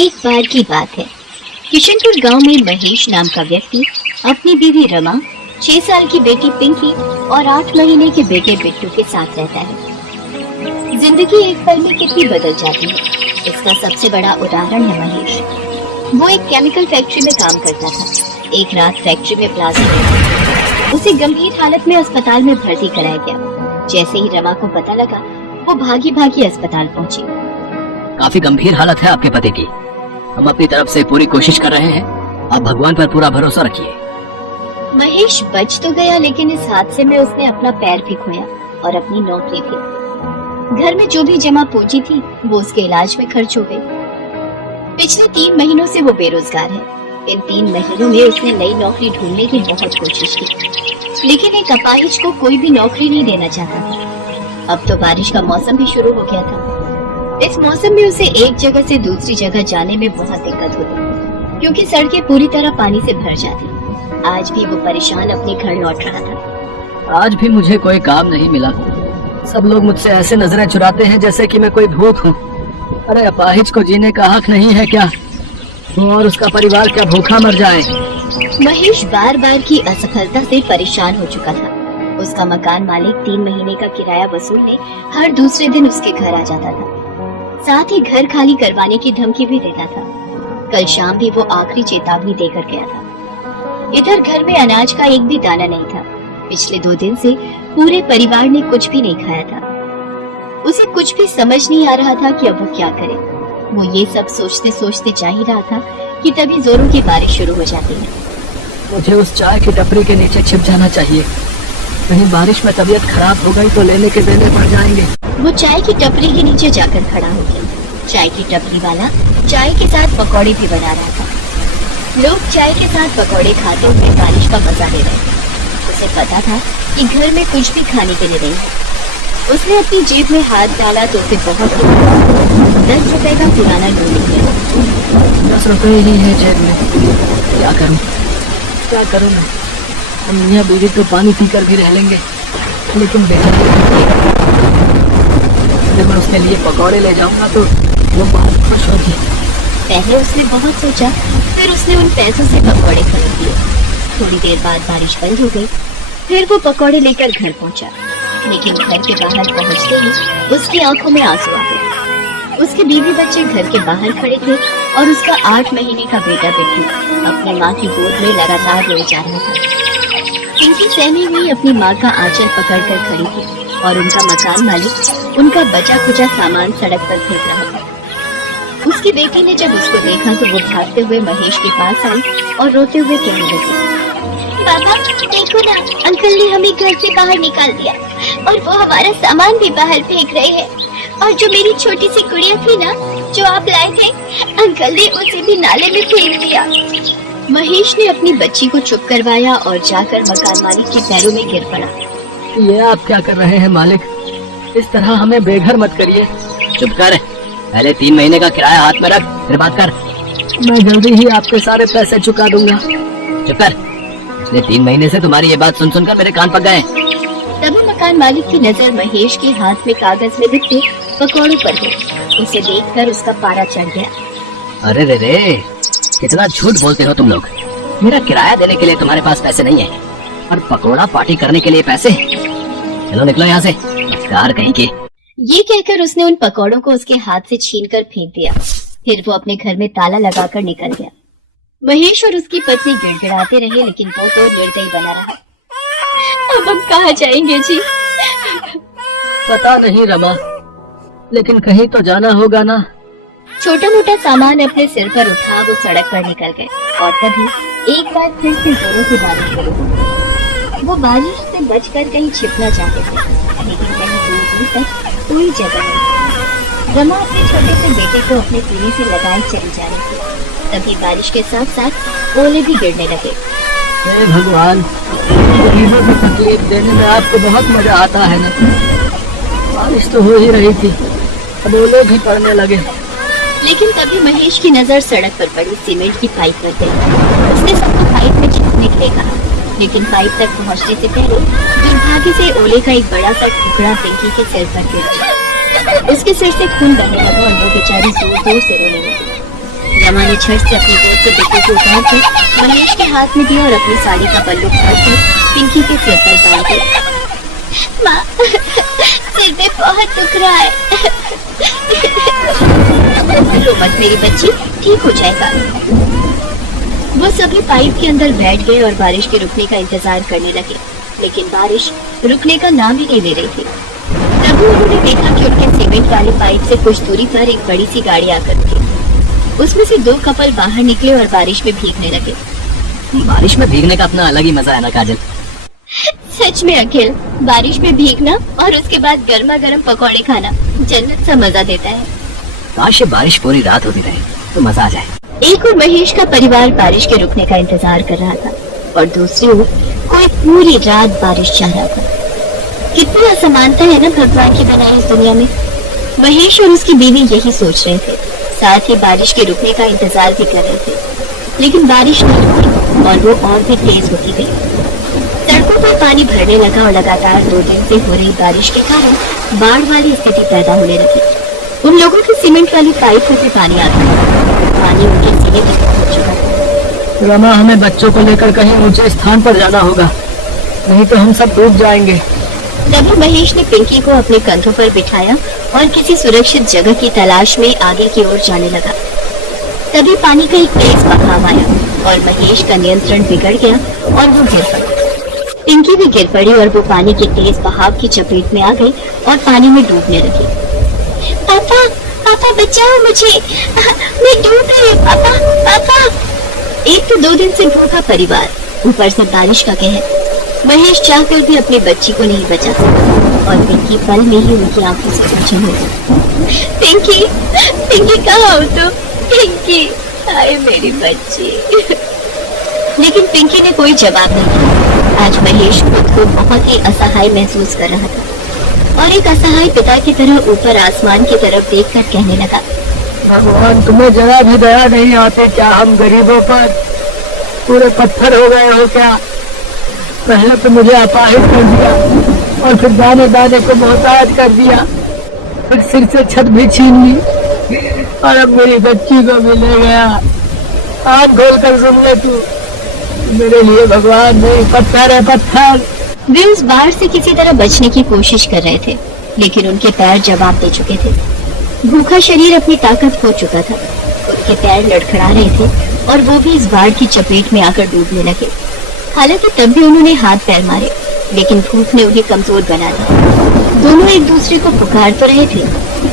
एक बार की बात है, किशनपुर गांव में महेश नाम का व्यक्ति अपनी बीवी रमा, 6 साल की बेटी पिंकी और 8 महीने के बेटे बिट्टू के साथ रहता है। जिंदगी एक पल में कितनी बदल जाती है, इसका सबसे बड़ा उदाहरण है महेश। वो एक केमिकल फैक्ट्री में काम करता था। एक रात फैक्ट्री में ब्लास्ट हुआ। उसे गंभीर हालत में अस्पताल में भर्ती कराया गया। जैसे ही रमा को पता लगा, वो भागी भागी अस्पताल पहुंची। काफी गंभीर हालत है आपके पति की। हम अपनी तरफ से पूरी कोशिश कर रहे हैं, आप भगवान पर पूरा भरोसा रखिए। महेश बच तो गया, लेकिन इस हादसे में उसने अपना पैर भी खोया और अपनी नौकरी भी। घर में जो भी जमा पूंजी थी, वो उसके इलाज में खर्च हो गई। पिछले 3 महीनों से वो बेरोजगार है। इन 3 महीनों में उसने नई नौकरी ढूंढने की बहुत कोशिश की, लेकिन एक अपाहिज को कोई भी नौकरी नहीं देना चाहता था। अब तो बारिश का मौसम भी शुरू हो गया था। इस मौसम में उसे एक जगह से दूसरी जगह जाने में बहुत दिक्कत होती, क्योंकि सड़कें पूरी तरह पानी से भर जाती। आज भी वो परेशान अपने घर लौट रहा था। आज भी मुझे कोई काम नहीं मिला। सब लोग मुझसे ऐसे नजरें चुराते हैं जैसे कि मैं कोई भूत हूँ। अरे अपाहिज को जीने का हक नहीं है क्या? वो और उसका परिवार क्या भूखा मर जाए? महेश बार बार की असफलता से परेशान हो चुका था। उसका मकान मालिक 3 महीने का किराया वसूलने हर दूसरे दिन उसके घर आ जाता था। साथ ही घर खाली करवाने की धमकी भी देता था। कल शाम भी वो आखिरी चेतावनी देकर गया था। इधर घर में अनाज का एक भी दाना नहीं था। पिछले 2 दिन से पूरे परिवार ने कुछ भी नहीं खाया था। उसे कुछ भी समझ नहीं आ रहा था कि अब वो क्या करे। वो ये सब सोचते सोचते जा ही रहा था कि तभी जोरों की बारिश शुरू हो जाती है। मुझे उस चाय की टपरी के नीचे छिप जाना चाहिए। कहीं बारिश में तबीयत खराब हो गई तो लेने के देने पड़ जाएंगे। वो चाय की टपरी के नीचे जाकर खड़ा हो गया। चाय की टपरी वाला चाय के साथ पकौड़े भी बना रहा था। लोग चाय के साथ पकौड़े खाते हुए बारिश का मजा ले रहे थे। उसे पता था कि घर में कुछ भी खाने के लिए नहीं है। उसने अपनी जेब में हाथ डाला तो उसे बहुत 10 रुपए का पुराना नोट निकला। 10 रुपए ही है जेब में। क्या करूं मैं? हम मियां बीवी तो पानी पीकर भी रह लेंगे, लेकिन जब मैं उसके लिए पकौड़े ले जाऊंगा तो वो बहुत खुश होगी। पहले उसने बहुत सोचा, फिर उसने उन पैसों से पकौड़े खरीद लिए। थोड़ी देर बाद बारिश बंद हो गई। फिर वो पकौड़े लेकर घर पहुंचा, लेकिन घर के बाहर पहुंचते ही उसकी आंखों में आंसू आ गए। उसके बीवी बच्चे घर के बाहर खड़े थे और उसका 8 महीने का बेटा बिट्टू अपनी माँ की गोद में लगातार रोए जा रहा था। पिंकी सहमी हुई अपनी माँ का आंचल पकड़कर खड़ी थी और उनका मकान मालिक उनका बचा खुचा सामान सड़क पर फेंक रहा था। उसकी बेटी ने जब उसको देखा तो वो भागते हुए महेश के पास आई और रोते हुए कहने लगी, बाबा देखो ना, अंकल ने हमें घर से बाहर निकाल दिया और वो हमारा सामान भी बाहर फेंक रहे हैं। और जो मेरी छोटी सी गुड़िया थी ना, जो आप लाए थे, अंकल ने उसे भी नाले में फेंक दिया। महेश ने अपनी बच्ची को चुप करवाया और जाकर मकान मालिक के पैरों में गिर पड़ा। ये आप क्या कर रहे हैं मालिक? इस तरह हमें बेघर मत करिए। चुप कर, पहले 3 महीने का किराया हाथ में रख, फिर बात कर। मैं जल्दी ही आपके सारे पैसे चुका दूंगा। चुप कर, पिछले 3 महीने से तुम्हारी ये बात सुन सुनकर मेरे कान पक गए। तभी मकान मालिक की नजर महेश के हाथ में कागज में लिखे पकौड़ों पर गई। उसे देखकर उसका पारा चढ़ गया। अरे रे, कितना झूठ बोलते हो तुम लोग। मेरा किराया देने के लिए तुम्हारे पास पैसे नहीं है, और पकोड़ा पार्टी करने के लिए पैसे? चलो निकलो यहाँ से, कार कहीं के। ये कहकर उसने उन पकौड़ों को उसके हाथ से छीनकर फेंक दिया। फिर वो अपने घर में ताला लगाकर निकल गया। महेश और उसकी पत्नी गिड़गिड़ाते रहे, लेकिन वो तो निर्दयी बना रहा। अब हम कहाँ जाएंगे जी? पता नहीं रमा, लेकिन कहीं तो जाना होगा ना। छोटा मोटा सामान अपने सिर पर उठा वो सड़क पर निकल गए और तभी एक बार फिर से जोरों की बारिश शुरू हुई। वो बारिश से बचकर कहीं छिपना चाहते थे, लेकिन कहीं दूर दूर तक कोई जगह नहीं। रमा अपने छोटे से बेटे को अपने सीने से लगाए चली जा रही थी। तभी बारिश के साथ साथ ओले भी गिरने लगे। हे भगवान, गरीबों को तकलीफ देने में आपको बहुत मजा आता है ना। बारिश तो हो ही रही थी, अब ओले भी पड़ने लगे। लेकिन तभी महेश की नजर सड़क पर पड़ी सीमेंट की पाइप पर गई। उसने सबको पाइप में छिपने के लिए कहा, लेकिन पाइप तक पहुंचने से पहले दुर्भाग्य से ओले का एक बड़ा सा टुकड़ा पिंकी के सिर पर गिर गया। उसके सिर से खून बहने लगा और वो बेचारी जोर जोर से रोने लगी। रमा ने झट से अपनी गोद से पिंकी को उतार कर महेश के हाथ में दिया और अपनी साड़ी का पल्लू फाड़कर पिंकी के सिर पर बांध दिया। माँ, सिर में बहुत दुख रहा है। रो मत मेरी बच्ची, ठीक हो जाएगा। वो सभी पाइप के अंदर बैठ गए और बारिश के रुकने का इंतजार करने लगे, लेकिन बारिश रुकने का नाम ही नहीं ले रही थी। तभी उन्होंने देखा कि उनके सीमेंट वाले पाइप से कुछ दूरी पर एक बड़ी सी गाड़ी आकर रुकी। उसमें से दो कपल बाहर निकले और बारिश में भीगने लगे। बारिश में भीगने का अपना अलग ही मजा है ना काजल। सच में अखिल, बारिश में भीगना और उसके बाद गर्मा गर्म पकौड़े खाना जन्नत सा मजा देता है। काश ये बारिश पूरी रात होती रहे तो मजा आ जाए। एक और महेश का परिवार बारिश के रुकने का इंतजार कर रहा था और दूसरी ओर कोई पूरी रात बारिश चाह रहा था। कितनी असमानता है ना भगवान की बनाई इस दुनिया में। महेश और उसकी बीवी यही सोच रहे थे, साथ ही बारिश के रुकने का इंतजार भी कर रहे थे, लेकिन बारिश नहीं रुकी और वो और भी तेज होती गई। सड़कों पर पानी भरने लगा और लगातार 2 दिन से हो रही बारिश के कारण बाढ़ वाली स्थिति पैदा होने लगी। उन लोगों की सीमेंट वाली पाइप में भी पानी आ गया। पानी उनके सीने तक पहुंच चुका था। रमा, हमें बच्चों को लेकर कहीं ऊंचे स्थान पर जाना होगा, नहीं तो हम सब डूब जाएंगे। तभी महेश ने पिंकी को अपने कंधों पर बिठाया और किसी सुरक्षित जगह की तलाश में आगे की ओर जाने लगा। तभी पानी का एक तेज बहाव आया और महेश का नियंत्रण बिगड़ गया और वो गिर पड़ा। पिंकी भी गिर पड़ी और वो पानी के तेज बहाव की चपेट में आ गई और पानी में डूबने लगी। पापा, पापा बचाओ मुझे, मैं डूब रही हूँ पापा, पापा। एक तो 2 दिन से भूखा परिवार, ऊपर से बारिश का कहर। महेश चाहकर भी अपनी बच्ची को नहीं बचा सका और पिंकी पल में ही उनकी आंखों से ओझल हो गई। पिंकी, पिंकी कहाँ हो तुम? पिंकी, हाय मेरी बच्ची। लेकिन पिंकी ने कोई जवाब नहीं दिया। आज महेश खुद को बहुत ही असहाय महसूस कर रहा था और एक असहाय पिता की तरह ऊपर आसमान की तरफ देखकर कहने लगा, भगवान, तुम्हें जरा भी दया नहीं आती क्या? हम गरीबों पर पूरे पत्थर हो गए हो क्या? पहले तो मुझे अपाहिज कर दिया और फिर दाने दाने को मोहताज कर दिया, फिर सिर से छत भी छीन ली और अब मेरी बच्ची को भी ले गया। आँख खोल कर सुन ले तू, मेरे लिए भगवान नहीं, पत्थर है पत्थर। वे उस बाढ़ से किसी तरह बचने की कोशिश कर रहे थे, लेकिन उनके पैर जवाब दे चुके थे। भूखा शरीर अपनी ताकत खो चुका था, उनके पैर लड़खड़ा रहे थे और वो भी इस बाढ़ की चपेट में आकर डूबने लगे। हालांकि तब भी उन्होंने हाथ पैर मारे, लेकिन भूख ने उन्हें कमजोर बना दिया। दोनों एक दूसरे को पुकार तो रहे थे,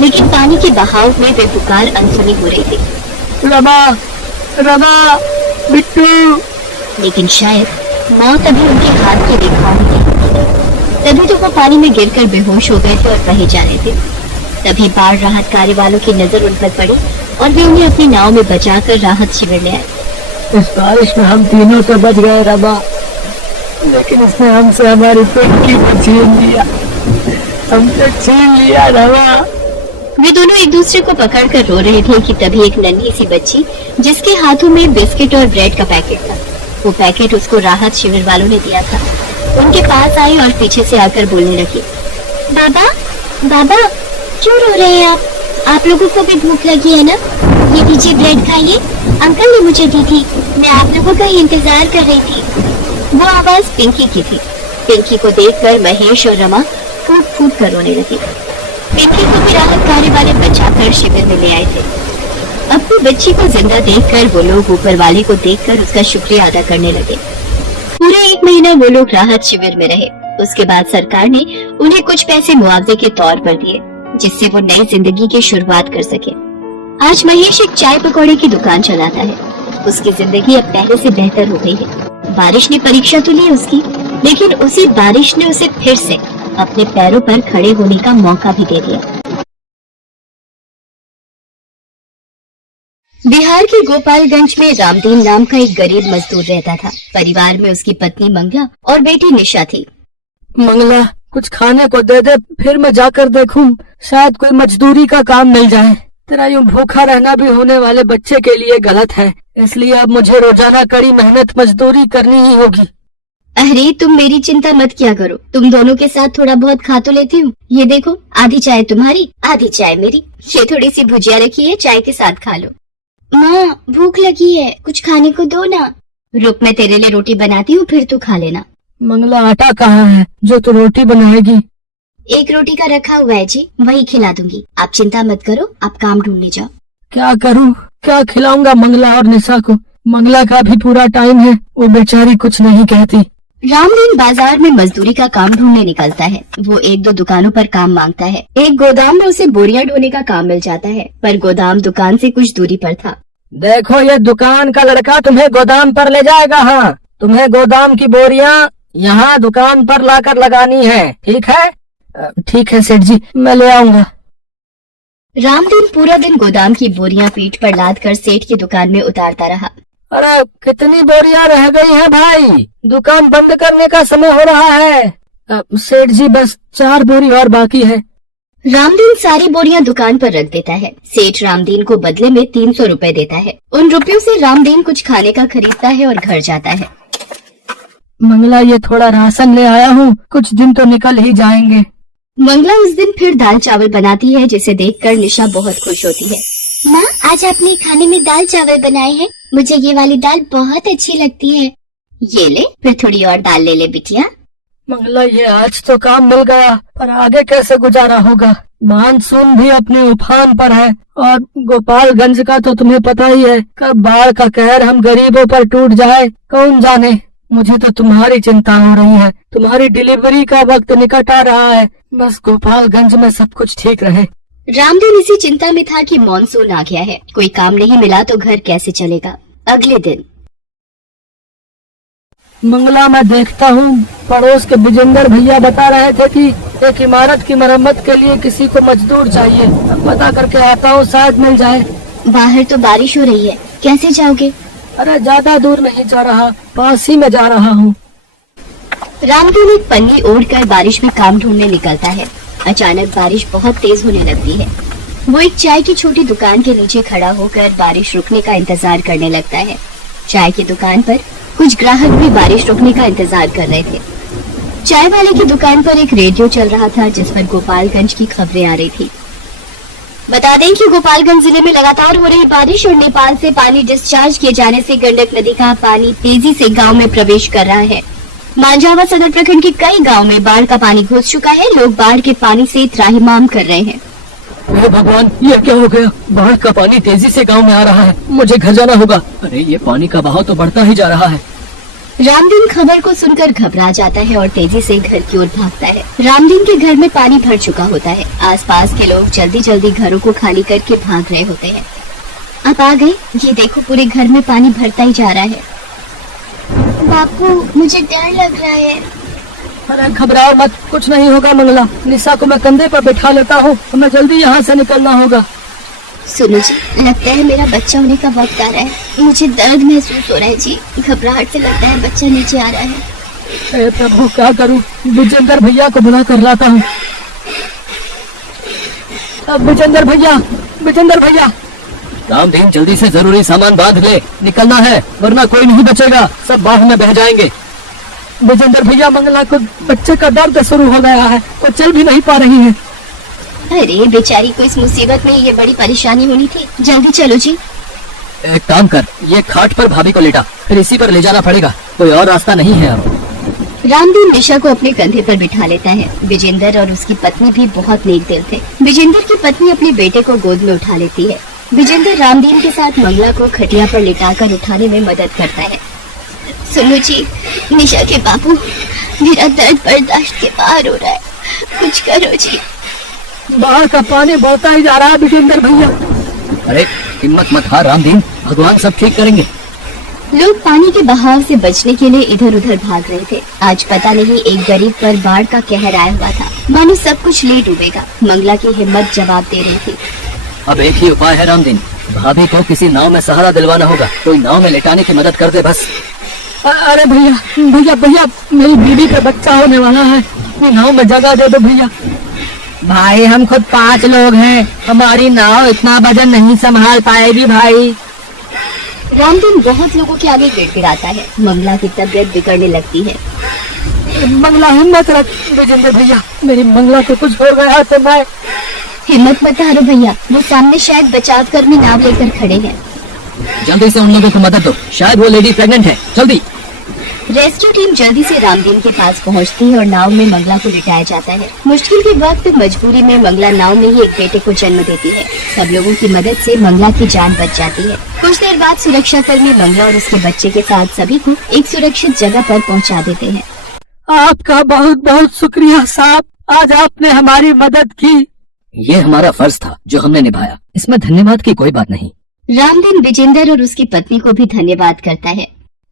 लेकिन पानी के बहाव में वे पुकार अनसुनी हो रही थी। रमा, रमा, बिट्टू। लेकिन शायद मौत अभी उनके हाथ की रेखाओं में दिखती थी। तभी तो वो पानी में गिरकर बेहोश हो गए थे और बहे जा रहे थे। तभी बाढ़ राहत कार्य वालों की नजर उन पर पड़ी और वे उन्हें अपनी नाव में बचाकर राहत शिविर ले आए। इस बारिश में हम तीनों तो बच गए रमा, लेकिन इसने हमसे हमारी पिंकी को छीन लिया, हमसे छीन लिया रमा। वे दोनों एक दूसरे को पकड़कर रो रहे थे कि तभी एक नन्ही सी बच्ची, जिसके हाथों में बिस्किट और ब्रेड का पैकेट था, वो पैकेट उसको राहत शिविर वालों ने दिया था, उनके पास आई और पीछे से आकर बोलने लगी, बाबा, बाबा क्यों रो रहे हैं आप लोगों को भी भूख लगी है ना? ये लीजिए ब्रेड खाइए, अंकल ने मुझे दी थी, मैं आप लोगों का ही इंतजार कर रही थी। वो आवाज पिंकी की थी। पिंकी को देखकर महेश और रमा फूट फूट कर रोने लगी। पिंकी को भी राहत कार्य वाले बचाकर शिविर में ले आए थे। अपनी बच्ची को जिंदा देखकर वो लोग ऊपर वाले को देखकर उसका शुक्रिया अदा करने लगे। पूरे 1 महीना वो लोग राहत शिविर में रहे। उसके बाद सरकार ने उन्हें कुछ पैसे मुआवजे के तौर पर दिए, जिससे वो नई जिंदगी की शुरुआत कर सके। आज महेश एक चाय पकौड़े की दुकान चलाता है। उसकी जिंदगी अब पहले से बेहतर हो गई है। बारिश ने परीक्षा तो ली उसकी, लेकिन उसी बारिश ने उसे फिर से अपने पैरों पर खड़े होने का मौका भी दे दिया। बिहार के गोपालगंज में रामदीन नाम का एक गरीब मजदूर रहता था। परिवार में उसकी पत्नी मंगला और बेटी निशा थी। मंगला, कुछ खाने को दे दे, फिर मैं जाकर देखूं, शायद कोई मजदूरी का काम मिल जाए। तेरा यूं भूखा रहना भी होने वाले बच्चे के लिए गलत है, इसलिए अब मुझे रोजाना कड़ी मेहनत मजदूरी करनी ही होगी। अरे तुम मेरी चिंता मत किया करो, तुम दोनों के साथ थोड़ा बहुत खा तो लेती हूँ। ये देखो, आधी चाय तुम्हारी, आधी चाय मेरी। ये थोड़ी सी भुजिया रखी है, चाय के साथ खा लो। माँ, भूख लगी है, कुछ खाने को दो ना। रुक, मैं तेरे लिए रोटी बनाती हूँ, फिर तू खा लेना। मंगला आटा कहाँ है जो तू रोटी बनाएगी? एक रोटी का रखा हुआ है जी, वही खिला दूंगी। आप चिंता मत करो, आप काम ढूंढने जाओ। क्या करूँ, क्या खिलाऊंगा मंगला और निशा को? मंगला का भी पूरा टाइम है, वो बेचारी कुछ नहीं कहती। रामदीन बाजार में मजदूरी का काम ढूंढने निकलता है। वो एक दो दुकानों पर काम मांगता है। एक गोदाम में उसे बोरियां ढोने का काम मिल जाता है, पर गोदाम दुकान से कुछ दूरी पर था। देखो, ये दुकान का लड़का तुम्हें गोदाम पर ले जाएगा। हाँ, तुम्हें गोदाम की बोरियां यहाँ दुकान पर लाकर लगानी है, ठीक है? ठीक है सेठ जी, मैं ले आऊंगा। रामदीन पूरा दिन गोदाम की बोरियां पीठ पर लाद कर सेठ की दुकान में उतारता रहा। अरे कितनी बोरियां रह गई हैं भाई, दुकान बंद करने का समय हो रहा है। सेठ जी बस 4 बोरी और बाकी है। रामदीन सारी बोरियां दुकान पर रख देता है। सेठ रामदीन को बदले में 300 रुपए देता है। उन रुपयों से रामदीन कुछ खाने का खरीदता है और घर जाता है। मंगला, ये थोड़ा राशन ले आया हूँ, कुछ दिन तो निकल ही जाएंगे। मंगला उस दिन फिर दाल चावल बनाती है, जिसे देखकर निशा बहुत खुश होती है। माँ, आज आपने खाने में दाल चावल बनाए हैं, मुझे ये वाली दाल बहुत अच्छी लगती है। ये ले, फिर थोड़ी और दाल ले ले बिटिया। मंगला, ये आज तो काम मिल गया, पर आगे कैसे गुजारा होगा? मानसून भी अपने उफान पर है और गोपालगंज का तो तुम्हें पता ही है, कब बाढ़ का कहर हम गरीबों पर टूट जाए कौन जाने। मुझे तो तुम्हारी चिंता हो रही है, तुम्हारी डिलीवरी का वक्त निकट आ रहा है, बस गोपालगंज में सब कुछ ठीक रहे। रामदीन इसी चिंता में था कि मॉनसून आ गया है, कोई काम नहीं मिला तो घर कैसे चलेगा। अगले दिन मंगला, मैं देखता हूँ पड़ोस के विजेंद्र भैया बता रहे थे कि एक इमारत की मरम्मत के लिए किसी को मजदूर चाहिए। पता करके आता हूँ, शायद मिल जाए। बाहर तो बारिश हो रही है, कैसे जाओगे? अरे ज्यादा दूर नहीं जा रहा, पास ही में जा रहा हूँ। रामदीन एक पन्नी ओढ़कर बारिश में काम ढूंढने निकलता है। अचानक बारिश बहुत तेज होने लगती है। वो एक चाय की छोटी दुकान के नीचे खड़ा होकर बारिश रुकने का इंतजार करने लगता है। चाय की दुकान पर कुछ ग्राहक भी बारिश रुकने का इंतजार कर रहे थे। चाय वाले की दुकान पर एक रेडियो चल रहा था, जिस पर गोपालगंज की खबरें आ रही थी। बता दें कि गोपालगंज जिले में लगातार हो रही बारिश और नेपाल से पानी डिस्चार्ज किए जाने से गंडक नदी का पानी तेजी से गांव में प्रवेश कर रहा है। मांझावा सदर प्रखंड के कई गांव में बाढ़ का पानी घुस चुका है। लोग बाढ़ के पानी से त्राहिमाम कर रहे हैं। अरे भगवान, ये क्या हो गया? बाढ़ का पानी तेजी से गांव में आ रहा है, मुझे घर जाना होगा। अरे ये पानी का बहाव तो बढ़ता ही जा रहा है। रामदीन खबर को सुनकर घबरा जाता है और तेजी से घर की ओर भागता है। रामदीन के घर में पानी भर चुका होता है। आसपास के लोग जल्दी जल्दी घरों को खाली करके भाग रहे होते हैं। अब आ गए, ये देखो पूरे घर में पानी भरता ही जा रहा है। बापू, मुझे डर लग रहा है। अरे घबराओ मत, कुछ नहीं होगा मंगला। निशा को मैं कंधे पर बिठा लेता हूँ, हमें जल्दी यहाँ से निकलना होगा। सुनो जी, लगता है मेरा बच्चा होने का वक्त आ रहा है। मुझे दर्द महसूस हो रहा है जी, घबराहट से लगता है बच्चा नीचे आ रहा है। अरे प्रभु, क्या करूँ? विजेंद्र भैया को बुला कर लाता हूँ। अब विजेंद्र भैया। रामदीन, जल्दी से जरूरी सामान बांध ले, निकलना है वरना कोई नहीं बचेगा, सब बाढ़ में बह जाएंगे। विजेंद्र भैया, मंगला को बच्चे का दर्द शुरू हो गया है, वो चल भी नहीं पा रही है। अरे बेचारी को इस मुसीबत में ये बड़ी परेशानी होनी थी। जल्दी चलो जी। एक काम कर, ये खाट पर भाभी को लेटा, फिर इसी पर ले जाना पड़ेगा, कोई और रास्ता नहीं है अब। रामदीन निशा को अपने कंधे पर बिठा लेता है। विजेंद्र और उसकी पत्नी भी बहुत नेक दिल थे। विजेंद्र की पत्नी अपने बेटे को गोद में उठा लेती है। विजेंद्र रामदीन के साथ मंगला को खटिया पर लिटाकर उठाने में मदद करता है। सुनो जी, निशा के बाबू, मेरा दर्द बर्दाश्त के बाहर हो रहा है, कुछ करो जी। बाहर का पानी बढ़ता ही जा रहा है विजेंद्र भैया। अरे हिम्मत मत हार रामदीन, भगवान सब ठीक करेंगे। लोग पानी के बहाव से बचने के लिए इधर उधर भाग रहे थे। आज पता नहीं एक गरीब पर बाढ़ का कहर आया हुआ था, मानो सब कुछ ले डूबेगा। मंगला की हिम्मत जवाब दे रही थी। अब एक ही उपाय है रामदीन, भाभी को किसी नाव में सहारा दिलवाना होगा, कोई नाव में लेटाने की मदद कर दे बस। अरे भैया, मेरी बीवी का बच्चा होने वाला है, नाव में जगह दे दो भैया। भाई, हम खुद 5 लोग हैं, हमारी नाव इतना वजन नहीं संभाल पाएगी भाई। रामदीन बहुत लोगों के आगे गिड़गिड़ाता है। मंगला की तबीयत बिगड़ने लगती है। मंगला, हिम्मत रख। विजेंद्र भैया, मेरी मंगला को कुछ हो गया तो मैं। हिम्मत मत हारो भैया, वो सामने शायद बचाव कर्मी नाव लेकर खड़े हैं। जल्दी से उन लोगों को मदद दो, शायद वो लेडी प्रेग्नेंट है, जल्दी। रेस्क्यू टीम जल्दी से रामदीन के पास पहुंचती है और नाव में मंगला को लिटाया जाता है। मुश्किल के वक्त मजबूरी में मंगला नाव में ही एक बेटे को जन्म देती है। सब लोगों की मदद से मंगला की जान बच जाती है। कुछ देर बाद सुरक्षा कर्मी मंगला और उसके बच्चे के साथ सभी को एक सुरक्षित जगह पर पहुंचा देते हैं। आपका बहुत बहुत शुक्रिया साहब, आज आपने हमारी मदद की। ये हमारा फर्ज था जो हमने निभाया, इसमें धन्यवाद की कोई बात नहीं। रामदीन विजेंदर और उसकी पत्नी को भी धन्यवाद करता है।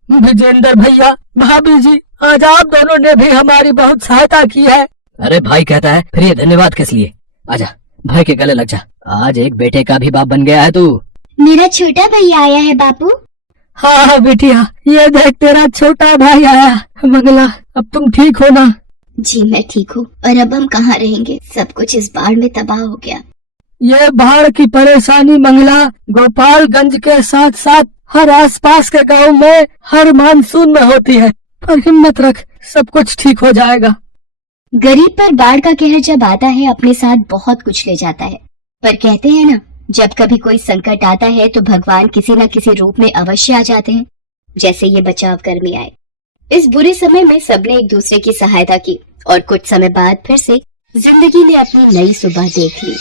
विजेंदर भैया, भाभी जी, आज आप दोनों ने भी हमारी बहुत सहायता की है। अरे भाई कहता है, फिर ये धन्यवाद किस लिए? आजा भाई के गले लग जा, आज एक बेटे का भी बाप बन गया है तू। मेरा छोटा भैया आया है बापू। हाँ बिटिया, ये देख तेरा छोटा भाई आया। मंगला, अब तुम ठीक हो ना? जी मैं ठीक हूँ। और अब हम कहाँ रहेंगे? सब कुछ इस बाढ़ में तबाह हो गया। ये बाढ़ की परेशानी मंगला गोपालगंज के साथ साथ हर आसपास के गांव में हर मानसून में होती है, पर हिम्मत रख, सब कुछ ठीक हो जाएगा। गरीब पर बाढ़ का कहर जब आता है अपने साथ बहुत कुछ ले जाता है, पर कहते हैं ना, जब कभी कोई संकट आता है तो भगवान किसी न किसी रूप में अवश्य आ जाते हैं। जैसे ये बचाव कर्मी आए। इस बुरे समय में सबने एक दूसरे की सहायता की और कुछ समय बाद फिर से जिंदगी ने अपनी नई सुबह देख ली।